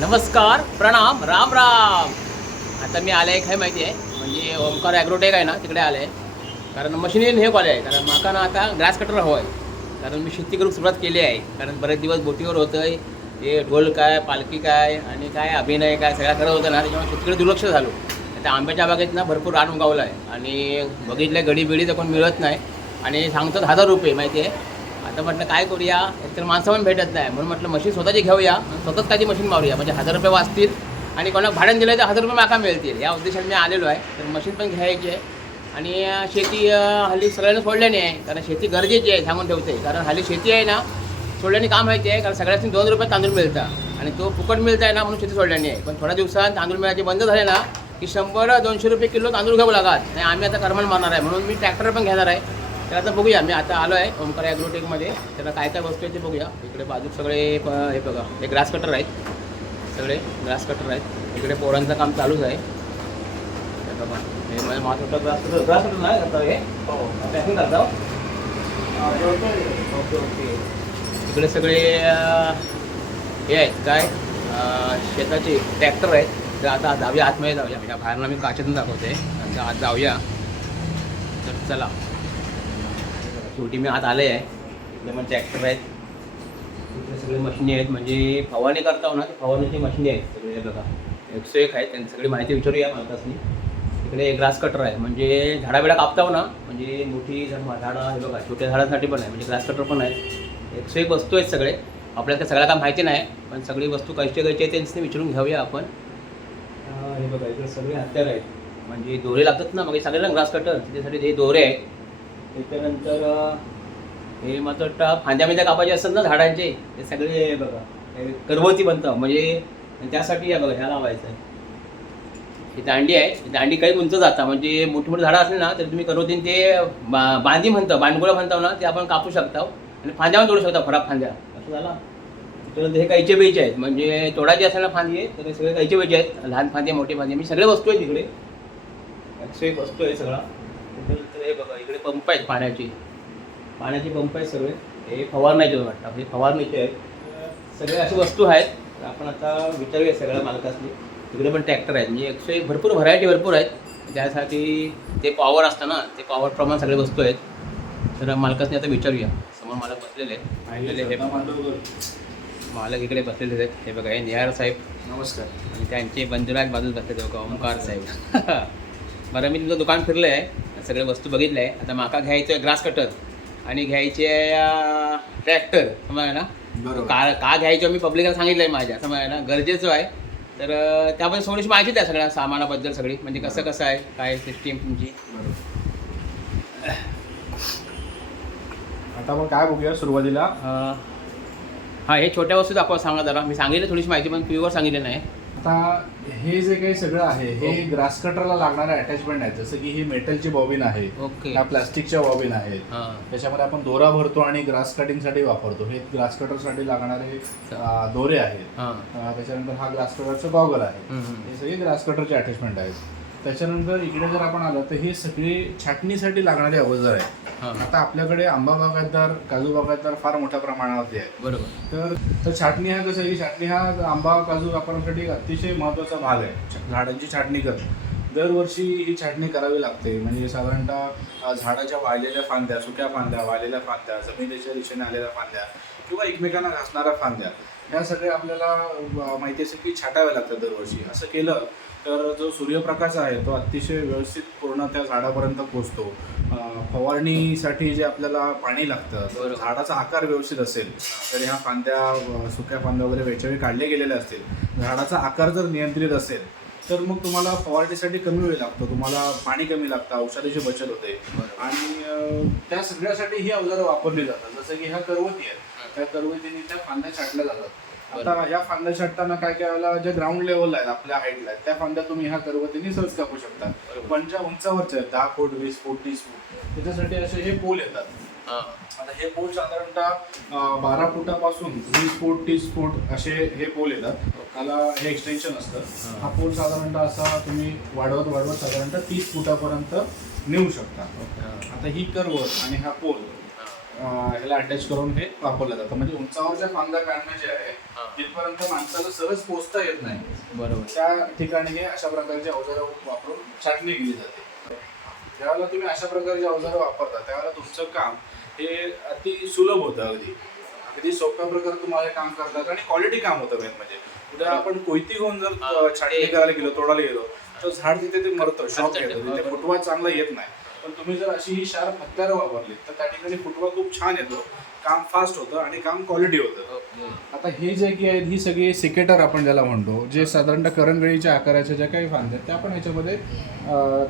नमस्कार प्रणाम राम राम. आता मी आलं आहे काय माहिती आहे. म्हणजे ओमकार ॲग्रोटेक आहे ना तिकडे आलं आहे. कारण मशिनीन हे कॉल आहे. कारण माका ना आता ग्रास कटर हवं आहे. कारण मी शेती करून सुरुवात केली आहे. कारण बरेच दिवस बोटीवर होतं आहे हे ढोल काय पालखी काय आणि काय अभिनय काय सगळ्या करत होतं ना त्याच्यामुळे शेतीकडे दुर्लक्ष झालो. आता आंब्याच्या बागेत ना भरपूर रान उगावलं आहे. आणि बघितलं गडी बिडी तर कोण मिळत नाही. आणि सांगतात हजार रुपये माहिती आहे? आता म्हटलं काय करूया? एकतर माणसं पण भेटत नाही. म्हणून म्हटलं मशीन स्वतःची घेऊया. स्वतःच काही मशीन मारूया. म्हणजे हजार रुपये वाचतील. आणि कोणाला भाड्यानं दिलं तर हजार रुपये माका मिळतील. या उद्देशाने मी आलेलो आहे. तर मशीन पण घ्यायची. आहे आणि शेती हल्ली सगळ्यांना सोडल्याने आहे. कारण शेती गरजेची आहे सांगून ठेवते कारण हल्ली शेती आहे ना सोडल्याने काम व्हायचे आहे. कारण सगळ्यांनी दोन रुपये तांदूळ मिळतात. आणि तो फुकट मिळत आहे ना म्हणून शेती सोडल्याने आहे. पण थोड्या दिवसात तांदूळ मिळायचे बंद झाले ना की शंभर दोनशे रुपये किलो तांदूळ घ्यावं लागत. नाही आम्ही आता करमण मारणार आहे. म्हणून मी ट्रॅक्टर पण घेणार आहे. तर आता बघूया मी आता आलो आहे ओमकार ॲग्रोटेकमध्ये. त्याला काय काय वस्तू आहे ते बघूया. इकडे बाजूक सगळे प हे बघा हे ग्रास कटर आहेत. सगळे ग्रास कटर आहेत. इकडे पोरांचं काम चालूच आहे. हे बघा हे माझं महत्त्वाचं ग्रास कटर ग्रास कटर नाही करता हे? पॅकिंग करता ओके ओके. इकडे सगळे हे आहेत काय? शेताचे ट्रॅक्टर आहेत. तर आता जाऊया आतमध्ये जाऊया. म्हणजे बाहेरनं मी काचेतून दाखवते. आता आत जाऊया. तर चला. शेवटी मी आत आले आहे इकडे पण ट्रॅक्टर आहेत. इकडे सगळे मशिनी आहेत. म्हणजे फवारणी करता हो ना ते फवारणीची मशिनी आहेत सगळे बघा. एकशे एक आहेत त्यांची सगळी माहिती विचारूया मालकासनी. इकडे ग्रास कटर आहे. म्हणजे झाडाबिडा कापताव हो ना म्हणजे मोठी झाडं हे बघा छोट्या झाडांसाठी पण आहे. म्हणजे ग्रास कटर पण आहे. एकशे एक वस्तू आहेत सगळे. आपल्याला काय काम माहिती नाही पण सगळी वस्तू कशी कशी आहे त्यांनी विचारून घेऊया आपण. हे बघा इकडे सगळे हत्यार आहेत. म्हणजे दोरे लागतात ना मग सगळे ना ग्रास कटर त्याच्यासाठी हे दोरे आहेत त्याच्यानंतर हे मात्र वाटतं फांद्यामध्ये कापायचे असतात ना झाडांचे ते सगळे हे बघा हे करवती बनतं. म्हणजे त्यासाठी या बघा ह्या लावायचं आहे. ही दांडी आहे. ही दांडी काही उंच जाता. म्हणजे मोठी मोठी झाडं असली ना तर तुम्ही करवतीन ते बा- बांधी म्हणतो. बांडगुळं म्हणतो ना ते आपण कापू शकता. आणि फांद्यावर तोडू शकता खराब फांद्या. असं झाला. त्याच्यानंतर हे कैचे बेचे आहेत. म्हणजे तोडायचे असेल ना फांदी तर हे सगळे कैचे बेचे आहेत. लहान फांदे मोठे फांदे. मी सगळे वस्तू आहेत तिकडे. एक वस्तू आहे सगळा. हे बघा इकडे पंप आहेत पाण्याची. पाण्याचे पंप आहेत सगळे. हे फवारण्याचे वाटतं. हे फवारणीचे आहेत सगळे अशी वस्तू आहेत. आपण आता विचारूया सगळ्या मालकासनी. तिकडे पण ट्रॅक्टर आहेत. म्हणजे एकशे एक भरपूर व्हरायटी भरपूर आहेत. त्यासाठी ते पॉवर असतं ना ते पॉवर प्रमाणे सगळे वस्तू आहेत. तर मालकासनी आता विचारूया. समोर मालक बसलेले आहेत. हे मालक इकडे बसलेले आहेत. हे बघा हे निहार साहेब. नमस्कार. आणि त्यांचे बंधुराज बाजूला बसले बघा ओमकार साहेब. बरं मी तुमचं दुकान फिरलं आहे सगळे वस्तू बघितलं. आहे आता माका घ्यायचं आहे ग्रास कटर आणि घ्यायचे ट्रॅक्टर. समजा ना? बरोबर. का का घ्यायचं मी पब्लिकला सांगितलं आहे माझ्या समजा ना? गरजेचं आहे. तर त्याबद्दल थोडीशी माहिती द्या सगळ्या सामानाबद्दल सगळी. म्हणजे कसं कसं आहे काय सिस्टीम तुमची? बरोबर. आता मग काय बघूया सुरुवातीला? हा हे छोट्या वस्तू दाखवा सांगा जरा. मी सांगितलं थोडीशी माहिती पण प्युअर सांगितलं नाही. आता हे जे काही सगळं आहे हे ग्रास कटरला लागणारे अटॅचमेंट आहे. जसं की ही मेटलची बॉबिन आहे ओके. ह्या प्लास्टिकच्या बॉबिन आहेत. हां. त्याच्यामध्ये आपण दोरा भरतो आणि ग्रास कटिंगसाठी वापरतो. हे ग्रास कटरसाठी लागणारे अं, दोरे आहेत. हां. अं, त्याच्यानंतर हा ग्रास कटरचा गॉगल आहे. हम्म, हम्म. हे सगळे ग्रास कटरचे अटॅचमेंट आहेत. त्याच्यानंतर इकडे जर आपण आलं तर हे सगळे छाटणीसाठी लागणारे अवजार आहेत. हां. आता आपल्याकडे आंबा बागायतदार काजू बागायतदार फार मोठ्या प्रमाणावरती आहे बरोबर. तर तर छाटणी हा कसं आहे? की छाटणी हा आंबा काजू व्यापारासाठी एक अतिशय महत्त्वाचा भाग आहे. झाडांची छाटणी कर दरवर्षी ही छाटणी करावी लागते. म्हणजे साधारणतः झाडाच्या वाळलेल्या फांद्या सुक्या फांद्या वाळलेल्या फांद्या जमिनीच्या दिशेने आलेल्या फांद्या किंवा एकमेकांना घासणाऱ्या फांद्या ह्या सगळ्या आपल्याला माहिती असेल की छाटाव्या लागतात दरवर्षी. असं केलं तर जो सूर्यप्रकाश आहे तो अतिशय व्यवस्थित पूर्ण त्या झाडापर्यंत पोचतो फवारणीसाठी जे आपल्याला पाणी लागतं तर. झाडाचा आकार व्यवस्थित असेल तर ह्या फांद्या सुक्या फांद्या वगैरे वेळच्यावेळी काढले गेलेले असतील. झाडाचा आकार जर नियंत्रित असेल तर मग तुम्हाला फवारणीसाठी कमी वेळ लागतो. तुम्हाला पाणी कमी लागतं औषधाची बचत होते. आणि त्या सगळ्यासाठी ही अवजारं वापरली जातात. जसं की ह्या करवती आहेत. त्या करवतीने त्या फांद्या छाटल्या जातात. आता ह्या फांद्या छाटताना काय काय वेळेला ज्या ग्राउंड लेवलला आहेत आपल्या हाईटला त्या फांद्या तुम्ही ह्या करवतीने सहज कापू शकता. पण ज्या उंचावरच्या आहेत दहा फूट वीस फूट तीस फूट त्याच्यासाठी असे हे पोल येतात. आता हे पोल साधारणतः बारा फुटापासून वीस फूट तीस फूट असे हे पोल येतात. त्याला हे एक्सटेन्शन असतं. हा. पोल साधारणतः असा तुम्ही वाढवत वाढवत साधारणतः तीस फुटापर्यंत नेऊ शकता. आता ही कर्व आणि हा पोल ह्याला अटॅच करून हे वापरलं जातं. म्हणजे उंचावरच्या फांद्या काढणं जे आहे. तिथपर्यंत माणसाला सहज पोचता येत नाही. बरोबर. त्या ठिकाणी हे अशा प्रकारचे अवजारं वापरून छाटणी केली जाते. ज्यावेळेला तुम्ही अशा प्रकारचे अवजारं वापरता त्यावेळेला तुमचं काम हे अति सुलभ होतं अगदी. अगदी सोप्या प्रकारे तुम्हाला हे काम करतात आणि क्वालिटी काम होतं मेन म्हणजे. उद्या आपण कोयती घेऊन जर छाटणी करायला गेलो तोडायला गेलो तर झाड तिथे ते मरतं शॉक येतं. तिथे. फुटवा चांगला येत नाही. पण तुम्ही जर अशी ही शार्प हत्यारं वापरली तर त्या ठिकाणी फुटवा खूप छान येतो. काम फास्ट होतं आणि काम क्वालिटी होतं. ओके आता हे जे की आहेत ही सगळी सिकेटर आपण ज्याला म्हणतो जे साधारणतः करंगळीच्या आकाराच्या ज्या काही फांद्या आहेत त्या आपण ह्याच्यामध्ये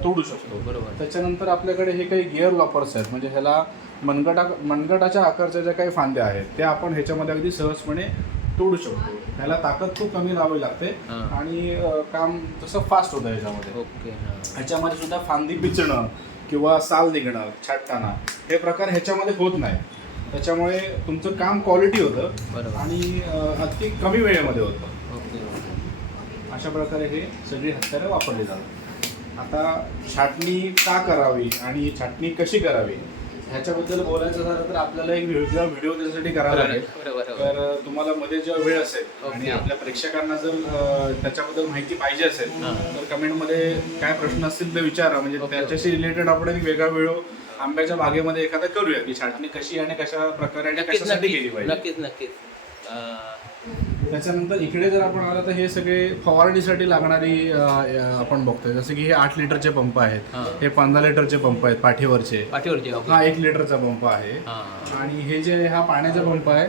तोडू शकतो. बरोबर. त्याच्यानंतर आपल्याकडे हे काही गिअर लॉपर्स आहेत म्हणजे ह्याला मनगटा मनगटाच्या आकारच्या ज्या काही फांद्या आहेत त्या आपण ह्याच्यामध्ये अगदी सहजपणे तोडू शकतो. ह्याला ताकद खूप कमी लावावी लागते हां. आणि काम तसं फास्ट होतं ह्याच्यामध्ये. ओके हां. ह्याच्यामध्ये सुद्धा फांदी पिचणं किंवा साल निघणं छाटताना हे प्रकार ह्याच्यामध्ये होत नाही. त्याच्यामुळे तुमचं काम क्वालिटी होतं आणि अगदी कमी वेळेमध्ये होतं. ओके. अशा प्रकारे हे सगळी हत्यारं वापरली जातात. आता छाटणी का करावी आणि छाटणी कशी करावी? ह्याच्याबद्दल बोलायचं झालं तर आपल्याला एक वेगळा व्हिडिओ त्याच्यासाठी करावा लागेल. तर तुम्हाला मध्ये जेव्हा वेळ असेल. आणि आपल्या प्रेक्षकांना जर त्याच्याबद्दल माहिती पाहिजे असेल. तर कमेंटमध्ये काय प्रश्न असतील ते विचारा. म्हणजे. त्याच्याशी रिलेटेड आपण एक वेगळा व्हिडिओ आंब्याच्या बागेमध्ये एखादा करूया. की छाटणी कशी आणि कशा प्रकारे आणि कशासाठी केली नक्कीच पाहिजे? नक्कीच नक्कीच. त्याच्यानंतर इकडे जर आपण आला तर हे सगळे फवारणीसाठी लागणारी आपण बघतोय. जसं की हे आठ लिटरचे पंप आहेत. हां. पंधरा लिटरचे पंप आहेत पाठीवरचे. पाठीवरची हा एक लिटरचा पंप आहे. आणि हे जे आहे, हा पाण्याचा पंप आहे.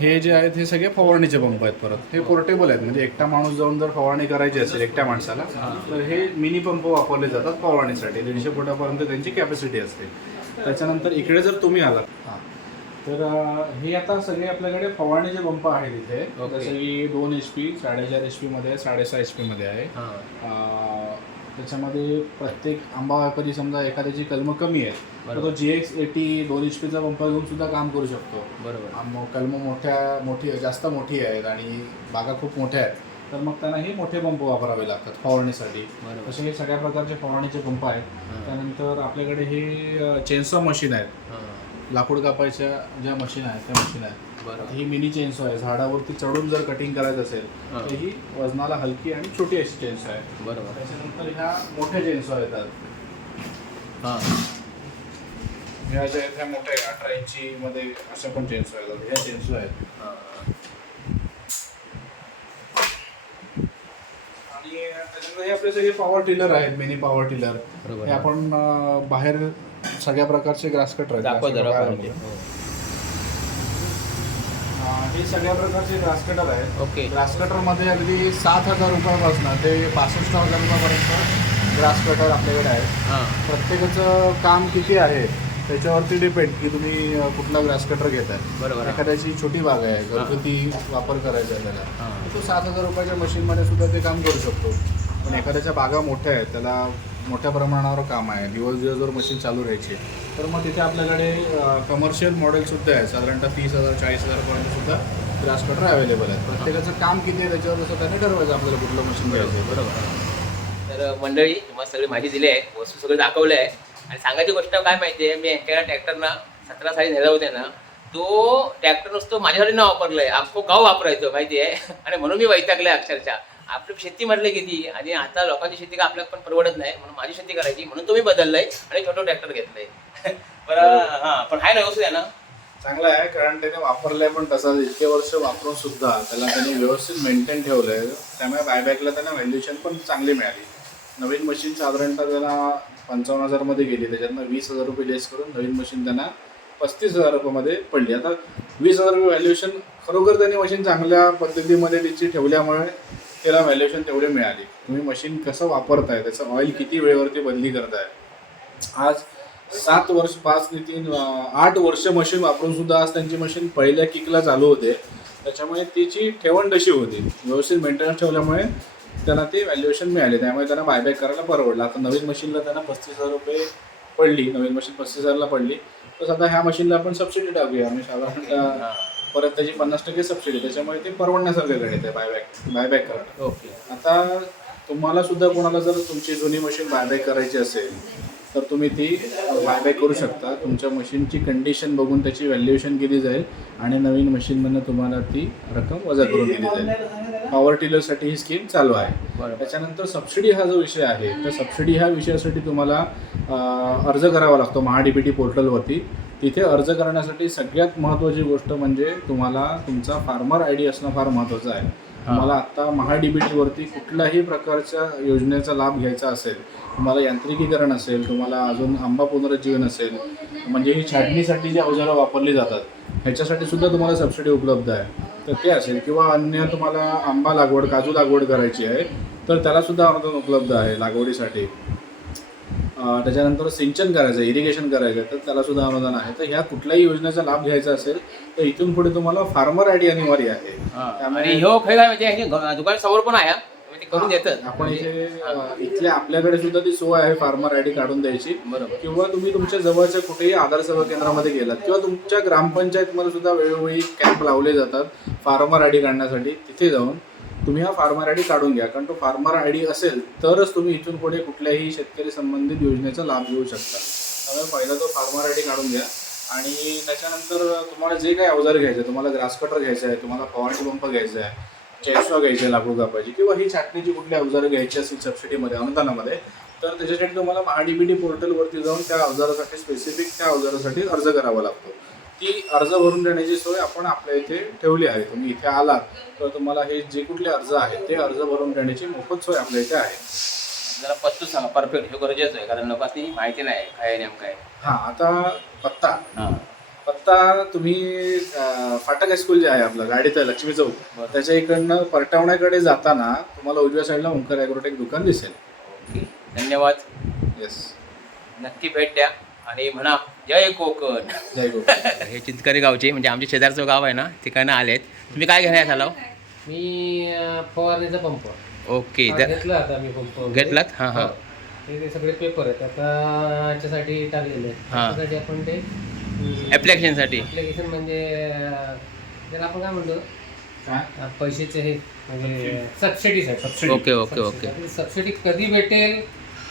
हे जे आहेत हे सगळे फवारणीचे पंप आहेत परत. हे पोर्टेबल आहेत. म्हणजे एकटा माणूस जाऊन जर फवारणी करायची असेल एकट्या माणसाला तर हे मिनी पंप वापरले जातात फवारणीसाठी. दीडशे फुटापर्यंत त्यांची कॅपॅसिटी असते. त्याच्यानंतर इकडे जर तुम्ही आलात हां. तर हे आता सगळे आपल्याकडे फवारणीचे पंप आहेत इथे. जसं की दोन एच पी साडेचार एच पीमध्ये आहे साडेसहा एच पीमध्ये आहे. हां. अं, त्याच्यामध्ये प्रत्येक आंबा व्यापारी समजा एखाद्याची कलमं कमी आहे तर तो. जी एक्स एटी दोन एच पीचा पंप घेऊन सुद्धा काम करू शकतो. बरोबर. आंबा कलमं मोठ्या मोठी जास्त मोठी आहेत आणि बागा खूप मोठ्या आहेत तर मग त्यांना हे मोठे पंप वापरावे लागतात फवारणीसाठी. तसे हे सगळ्या प्रकारचे फवारणीचे पंप आहेत. त्यानंतर आपल्याकडे हे चेन्सॉ मशीन आहेत. लाकूड कापायच्या ज्या मशीन आहेत त्या मशीन आहेत. ही मिनी चेन्सो आहे. झाडावरती चढून जर कटिंग करायचं असेल. तर ही वजनाला हलकी आणि छोटी अशी चेन्सो आहे. बरोबर. त्याच्यानंतर ह्या मोठ्या चेन्सो येतात. हां. ह्या ज्या आहेत ह्या मोठ्या आहे, अठरा इंची मध्ये अशा पण चेन्सो येतात. ह्या चेन्सो आहेत. आणि त्याच्यानंतर हे आपले सगळे पॉवर टिलर आहेत मिनी पॉवर टिलर बरोबर. हे आपण बाहेर सगळ्या प्रकारचे ग्रास कटर दाखव जरा आहेत अं, हे. सगळ्या प्रकारचे ग्रास कटर आहेत. ओके. ग्रास कटरमध्ये अगदी सात हजार रुपयापासून ते पासष्ट हजार रुपयापर्यंत ग्रास कटर आपल्याकडे आहे हां. प्रत्येकाचं काम किती आहे त्याच्यावरती डिपेंड की तुम्ही अं, कुठला ग्रास कटर घेताय. बरोबर एखाद्याची छोटी बाग आहे घरगुती वापर करायचा आहे त्याला. हां. तो सात हजार रुपयाच्या मशीनमध्ये सुद्धा ते काम करू शकतो. पण एखाद्याच्या बागा मोठ्या आहेत त्याला मोठ्या प्रमाणावर काम आहे. दिवस दिवसभर मशीन चालू राहायची तर मग तिथे आपल्याकडे कमर्शियल मॉडेलसुद्धा आहे. साधारणतः तीस हजार चाळीस हजारपर्यंत सुद्धा ग्रास कटर अवेलेबल आहे प्रत्येकाचं काम किती आहे त्याच्यावर जसं त्याने ठरवायचं आपल्याला कुठलं मशीन घ्यायचं आहे. बरोबर? तर मंडळी तुम्हाला सगळी माहिती दिली आहे. वस्तू सगळं दाखवलं आहे आणि सांगायची गोष्ट काय माहिती आहे मी एका ट्रॅक्टरनं सतरा साली नेला होते ना तो ट्रॅक्टर नुसतं माझ्यासाठी न वापरलाय. अख्खो गाव वापरायचो माहिती आहे आणि म्हणून मी वैतागले अक्षरशः. आपली शेती म्हटलं किती? आणि आता लोकांची शेती काय आपल्याला पण परवडत नाही? म्हणून माझी शेती करायची. म्हणून तुम्ही बदललंय आणि छोटं ट्रॅक्टर घेतलंय. बरं हां पण आहे ना व्यवस्थित आहे ना? चांगलं आहे कारण त्याने वापरलंय पण तसं इतके वर्ष वापरून सुद्धा त्याला त्याने व्यवस्थित मेंटेन ठेवलंय. त्यामुळे बायबॅकला त्यांना व्हॅल्युएशन पण चांगली मिळाली. नवीन मशीन साधारणतः त्याला पंचावन्न हजारमध्ये गेली. त्याच्यातनं वीस हजार रुपये लेस करून नवीन मशीन त्यांना पस्तीस हजार रुपयामध्ये पडली. आता वीस हजार रुपये व्हॅल्युएशन खरोखर त्यांनी मशीन चांगल्या पद्धतीमध्ये तिची ठेवल्यामुळे त्याला व्हॅल्युएशन तेवढे मिळाले. तुम्ही मशीन कसं वापरताय त्याचं ऑइल किती वेळेवरती बदली करताय? आज सात वर्ष पाच ते तीन आठ वर्ष मशीन वापरून सुद्धा आज त्यांची मशीन पहिल्या किकला चालू होते. त्याच्यामुळे तिची ठेवण तशी होती? व्यवस्थित मेंटेनन्स ठेवल्यामुळे त्यांना ते व्हॅल्युएशन मिळाले. त्यामुळे त्यांना बायबॅक करायला परवडलं. आता नवीन मशीनला त्यांना पस्तीस हजार रुपये पडली. नवीन मशीन पस्तीस हजारला पडली. तर आता ह्या मशीनला आपण सबसिडी टाकूया. आम्ही साधारणतः परत त्याची पन्नास टक्के सबसिडी त्याच्यामुळे ते परवडण्यासारखं गणित आहे बायबॅक बायबॅक करणं ओके आता तुम्हाला सुद्धा कोणाला जर तुमची जुनी मशीन बायबॅक करायची असेल तर तुम्ही ती बायबॅक करू शकता. तुमच्या मशीनची कंडिशन बघून त्याची व्हॅल्युएशन केली जाईल आणि नवीन मशीनमधनं तुम्हाला ती रक्कम वजा करून दिली जाईल. पॉवर टिलरसाठी ही स्कीम चालू आहे. त्याच्यानंतर सबसिडी हा जो विषय आहे तर सबसिडी ह्या विषयासाठी तुम्हाला अर्ज करावा लागतो महा डी बी टी पोर्टलवरती तिथे अर्ज करण्यासाठी सगळ्यात महत्त्वाची गोष्ट म्हणजे तुम्हाला तुमचा फार्मर आय डी असणं फार महत्त्वाचं आहे. तुम्हाला आत्ता महा डी बी टीवरती कुठल्याही प्रकारच्या योजनेचा लाभ घ्यायचा असेल तुम्हाला यांत्रिकीकरण असेल तुम्हाला अजून आंबा पुनरुज्जीवन असेल म्हणजे ही छाटणीसाठी जी अवजारं वापरली जातात ह्याच्यासाठी सुद्धा तुम्हाला सबसिडी उपलब्ध आहे. तर ते असेल किंवा अन्य तुम्हाला आंबा लागवड काजू लागवड करायची आहे तर त्यालासुद्धा अनुदान उपलब्ध आहे लागवडीसाठी. त्याच्यानंतर सिंचन करायचं इरिगेशन करायचं आहे तर त्यालासुद्धा अनुदान आहे. तर ह्या कुठल्याही योजनेचा लाभ घ्यायचा असेल तर इथून पुढे तुम्हाला फार्मर आय डी अनिवार्य आहे. हा. त्यामुळे- आणि ह्यो खय काय म्हणजे दुकान समोर पण आहे करून देतात. आपण इथल्या आपल्याकडे सुद्धा ती सोय आहे फार्मर आय डी काढून द्यायची. बरोबर. किंवा तुम्ही तुमच्या जवळच्या कुठेही आधार सेवा केंद्रामध्ये गेलात किंवा तुमच्या ग्रामपंचायतमध्ये सुद्धा वेळोवेळी कॅम्प लावले जातात फार्मर आय डी काढण्यासाठी तिथे जाऊन. तुम्ही हा फार्मर आय डी काढून घ्या. कारण तो फार्मर आय डी असेल तरच तुम्ही इथून पुढे कुठल्याही शेतकरी संबंधित योजनेचा लाभ घेऊ शकता. त्यामुळे पहिला तो फार्मर आय डी काढून घ्या. आणि त्याच्यानंतर तुम्हाला जे काही अवजार घ्यायचे आहे तुम्हाला ग्रास कटर घ्यायचं आहे तुम्हाला फवारणी पंप घ्यायचा आहे चेसवा घ्यायची आहे लाकूड कापायची किंवा ही छाटणीची कुठली अवजारं घ्यायची असतील सबसिडीमध्ये अनुदानामध्ये तर त्याच्यासाठी तुम्हाला महाडीबीटी पोर्टलवरती जाऊन त्या अवजारासाठी स्पेसिफिक त्या अवजारासाठी अर्ज करावा लागतो. ती अर्ज भरून देण्याची सोय आपण आपल्या इथे ठेवली आहे. तुम्ही इथे आलात तर तुम्हाला हे जे कुठले अर्ज आहेत ते अर्ज भरून देण्याची मोफत सोय आपल्या इथे आहे. जरा पत्तू सांगा परफेक्ट हे गरजेचं आहे कारण लोकांना माहिती नाही काय नेमकं आहे. हां आता पत्ता. हां. पत्ता तुम्ही अं, फाटक हायस्कूल जे आहे आपलं गाडीत आहे लक्ष्मी चौक. त्याच्या इकडनं परटवण्याकडे जाताना तुम्हाला उजव्या साईडला ओंकार ॲग्रोटेक दुकान दिसेल. ओके. धन्यवाद. येस नक्की भेट द्या. आणि म्हणा जय कोकण. जय गोपाळ हे चिंचकरी गावचे म्हणजे आमच्या शेजारचं गाव आहे ना तिकडनं आलेत. तुम्ही काय घेण्यात आला मी अं, फवारणीचा पंप. ओके घेतला आता मी पंप घेतलात? हा, हा. हो. ते सगळे पेपर आहेत. आता याच्यासाठी टाकलेले आहेत. आपण ते ॲप्लिकेशनसाठी ऍप्लिकेशन म्हणजे त्याला आपण काय म्हणतो? पैशाचे हे म्हणजे सबसिडीज आहे. Okay okay okay. सबसिडी कधी भेटेल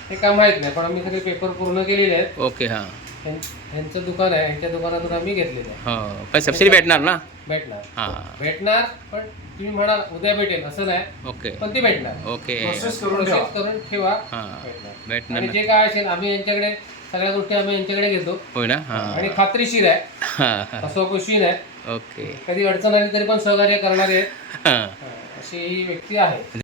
हे काय माहीत नाही पण आम्ही सगळे पेपर पूर्ण केलेले आहेत. ओके हां. ह्यां- ह्यांचं दुकान आहे ह्यांच्या दुकानातून आम्ही घेतलेलं आहे. हो पण सबसिडी भेटणार ना? भेटणार. हां. भेटणार पण तुम्ही म्हणाल उद्या भेटेल असं नाही. ओके. पण ती भेटणार. ओके. करून प्रोसेस ठेवा. करून ठेवा. हां. भेटणार. भेटणार आणि ना. जे काय असेल आम्ही यांच्याकडे सगळ्या गोष्टी आम्ही यांच्याकडे घेतो. होय ना? आणि हां खात्रीशीर आहे. हां. हां फसवकुशीर आहे. ओके. कधी अडचण आली तरी पण सहकार्य करणारे आहेत. हां अशी ही व्यक्ती आहे.